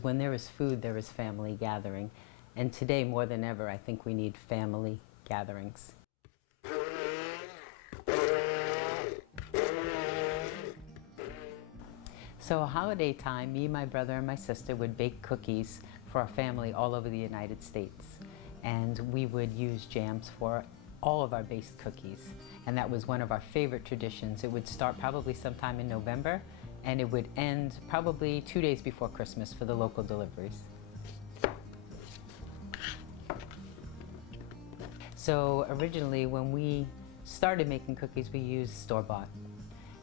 because when there is food, there is family gathering. And today, more than ever, I think we need family gatherings. So holiday time, me, my brother, and my sister would bake cookies for our family all over the United States. And we would use jams for all of our based cookies. And that was one of our favorite traditions. It would start probably sometime in November, and it would end probably 2 days before Christmas for the local deliveries. So originally, when we started making cookies, we used store-bought.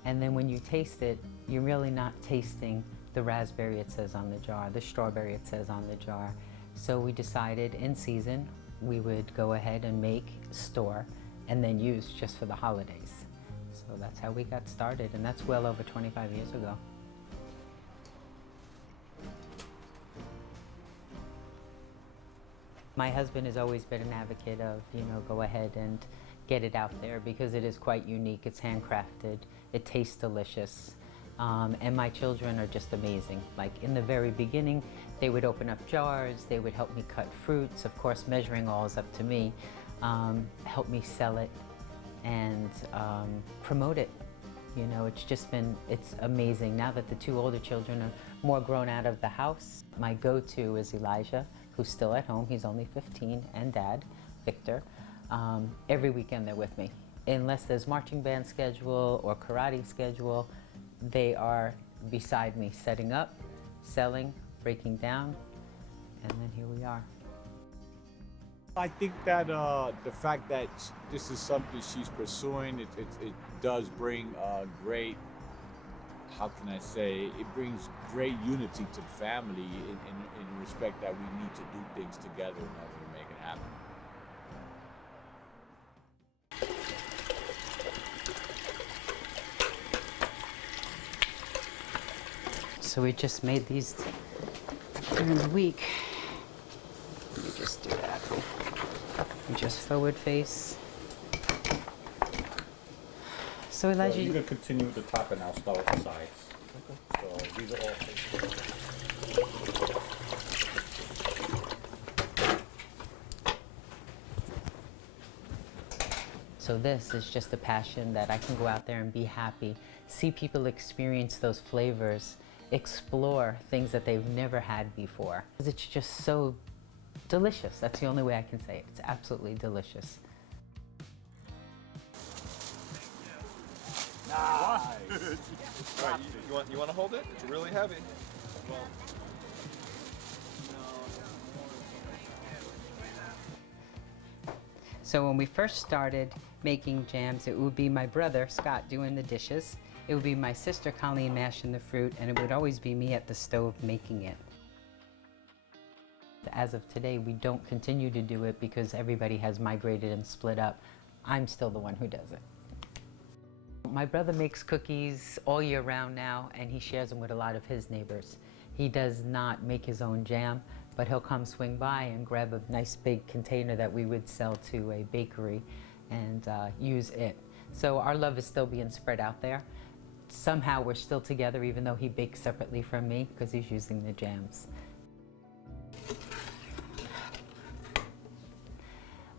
And then when you taste it, you're really not tasting the raspberry it says on the jar, the strawberry it says on the jar. So we decided in season, we would go ahead and make, store, and then use just for the holidays. So that's how we got started, and that's well over 25 years ago. My husband has always been an advocate of, go ahead and get it out there because it is quite unique. It's handcrafted, it tastes delicious, and my children are just amazing. Like in the very beginning, they would open up jars, they would help me cut fruits. Of course, measuring all is up to me. Help me sell it and promote it. It's amazing. Now that the two older children are more grown out of the house, my go-to is Elijah, who's still at home. He's only 15, and Dad, Victor. Every weekend they're with me. Unless there's marching band schedule or karate schedule, they are beside me, setting up, selling, breaking down, and then here we are. I think that the fact that this is something she's pursuing, it does bring great, how can I say, it brings great unity to the family in respect that we need to do things together in order to make it happen. So we just made these during the week. Let me just do that. You just forward face. So Elijah, you can continue with the top and I'll start with the sides. Okay. So these are all faces. So this is just a passion that I can go out there and be happy, see people experience those flavors, explore things that they've never had before. It's just so delicious. That's the only way I can say it. It's absolutely delicious. Nice. All right, you want to hold it? It's really heavy. Well, So when we first started making jams, it would be my brother, Scott, doing the dishes. It would be my sister, Colleen, mashing the fruit, and it would always be me at the stove making it. As of today, we don't continue to do it because everybody has migrated and split up. I'm still the one who does it. My brother makes cookies all year round now, and he shares them with a lot of his neighbors. He does not make his own jam, but he'll come swing by and grab a nice big container that we would sell to a bakery and use it. So our love is still being spread out there. Somehow we're still together even though he bakes separately from me because he's using the jams.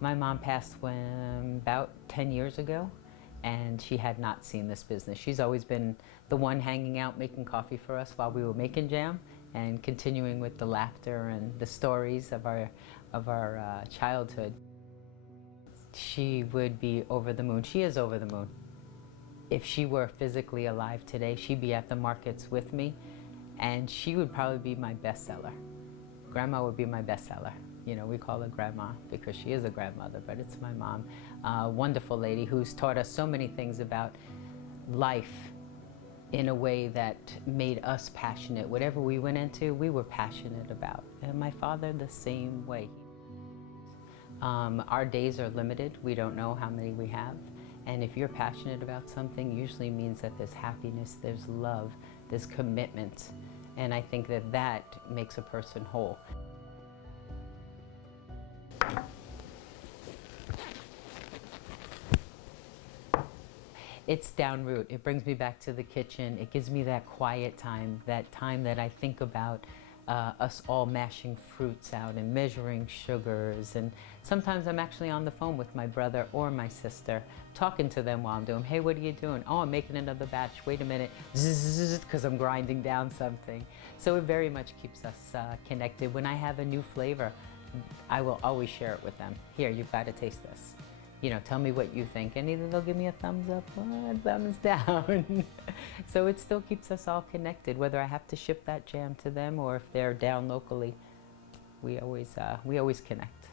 My mom passed about 10 years ago, and she had not seen this business. She's always been the one hanging out making coffee for us while we were making jam and continuing with the laughter and the stories of our childhood. She would be over the moon. She is over the moon. If she were physically alive today, she'd be at the markets with me, and she would probably be my bestseller. Grandma would be my bestseller. We call her Grandma because she is a grandmother, but it's my mom. A wonderful lady who's taught us so many things about life in a way that made us passionate. Whatever we went into, we were passionate about. And my father, the same way. Our days are limited. We don't know how many we have. And if you're passionate about something, usually means that there's happiness, there's love, there's commitment. And I think that that makes a person whole. It's down root. It brings me back to the kitchen. It gives me that quiet time that I think about us all mashing fruits out and measuring sugars. And sometimes I'm actually on the phone with my brother or my sister, talking to them while I'm doing, hey, what are you doing? Oh, I'm making another batch. Wait a minute, because I'm grinding down something. So it very much keeps us connected. When I have a new flavor, I will always share it with them. Here, you've got to taste this. You know, tell me what you think. And either they'll give me a thumbs up or a thumbs down. So it still keeps us all connected, whether I have to ship that jam to them or if they're down locally. We always connect.